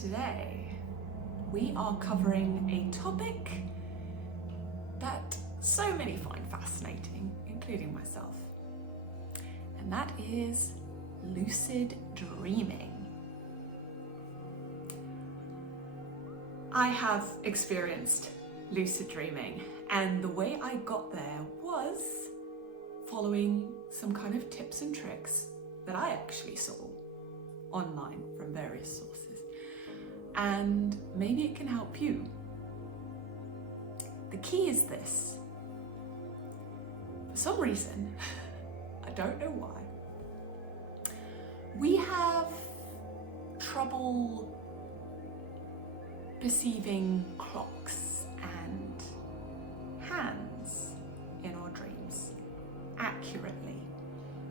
today we are covering a topic that so many find fascinating, including myself, and that is lucid dreaming. I have experienced lucid dreaming, and the way I got there was following some kind of tips and tricks that I actually saw online from various sources, and maybe it can help you. The key is this: for some reason, I don't know why, we have trouble perceiving clocks and hands in our dreams accurately.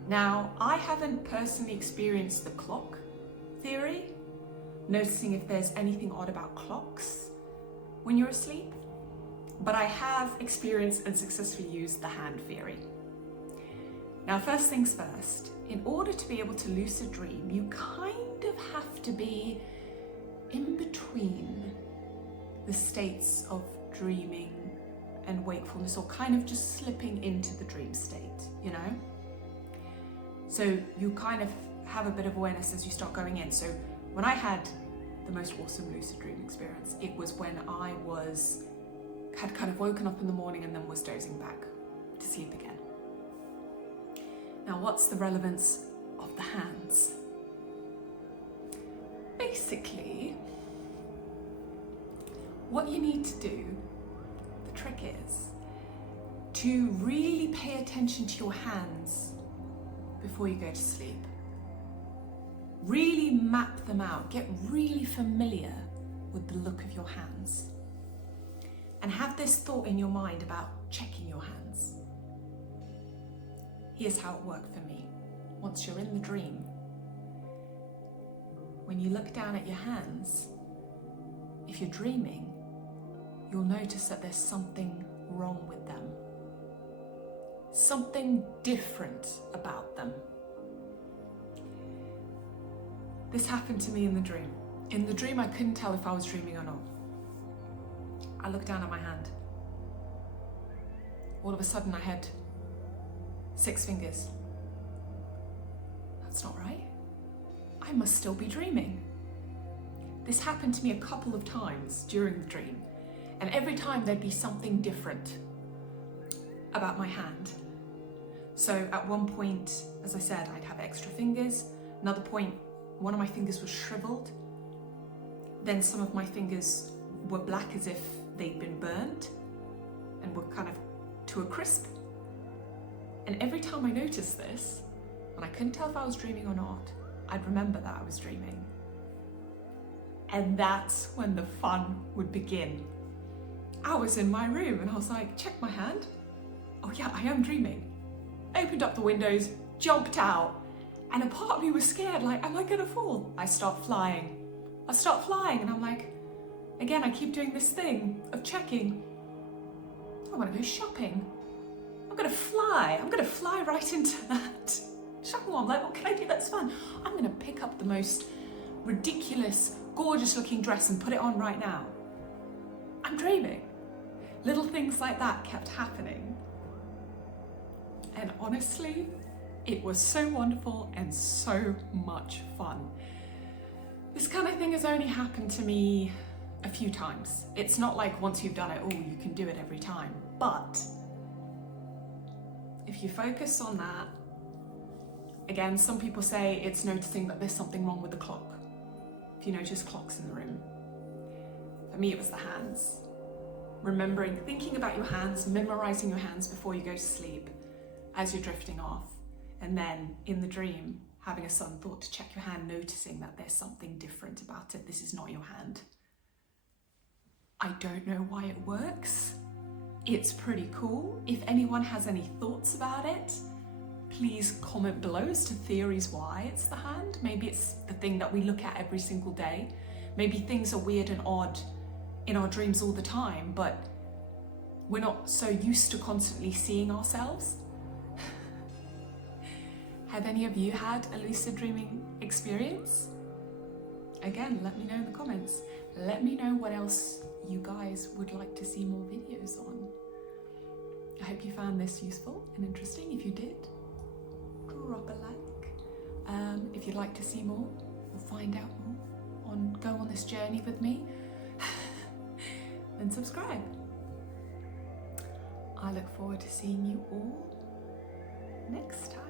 Now, I haven't personally experienced the clock theory, noticing if there's anything odd about clocks when you're asleep, but I have experienced and successfully used the hand theory. Now, first things first, in order to be able to lucid dream, you kind of have to be in between the states of dreaming and wakefulness, or kind of just slipping into the dream state, you know? So you kind of have a bit of awareness as you start going in. So when I had the most awesome lucid dream experience, it was when I had kind of woken up in the morning and then was dozing back to sleep again. Now, what's the relevance of the hands? Basically, what you need to do, the trick is to really pay attention to your hands before you go to sleep. Really map them out, get really familiar with the look of your hands, and have this thought in your mind about checking your hands. Here's how it worked for me. Once you're in the dream, when you look down at your hands, if you're dreaming, you'll notice that there's something wrong with them. Something different about them. This happened to me in the dream. In the dream, I couldn't tell if I was dreaming or not. I looked down at my hand. All of a sudden, I had 6 fingers. That's not right. I must still be dreaming. This happened to me a couple of times during the dream, and every time there'd be something different about my hand. So at one point, as I said, I'd have extra fingers. Another point, one of my fingers was shriveled. Then some of my fingers were black as if they'd been burnt and were kind of to a crisp. And every time I noticed this, and I couldn't tell if I was dreaming or not, I'd remember that I was dreaming. And that's when the fun would begin. I was in my room and I was like, check my hand. Oh yeah, I am dreaming. I opened up the windows, jumped out, and a part of me was scared, like, am I gonna fall? I start flying and I'm like, again, I keep doing this thing of checking. I wanna go shopping. I'm gonna fly right into that shopping mall. I'm like, what can I do that's fun? I'm gonna pick up the most ridiculous, gorgeous looking dress and put it on right now. I'm dreaming. Little things like that kept happening. And honestly, it was so wonderful and so much fun. This kind of thing has only happened to me a few times. It's not like once you've done it, oh, you can do it every time. But if you focus on that, again, some people say it's noticing that there's something wrong with the clock. If you notice clocks in the room. For me, it was the hands. Remembering, thinking about your hands, memorizing your hands before you go to sleep as you're drifting off. And then in the dream, having a sudden thought to check your hand, noticing that there's something different about it. This is not your hand. I don't know why it works. It's pretty cool. If anyone has any thoughts about it, please comment below as to theories why it's the hand. Maybe it's the thing that we look at every single day. Maybe things are weird and odd in our dreams all the time, but we're not so used to constantly seeing ourselves. Have any of you had a lucid dreaming experience? again, let me know in the comments. Let me know what else you guys would like to see more videos on. I hope you found this useful and interesting. If you did, drop a like. If you'd like to see more or find out more, go on this journey with me, then subscribe. I look forward to seeing you all next time.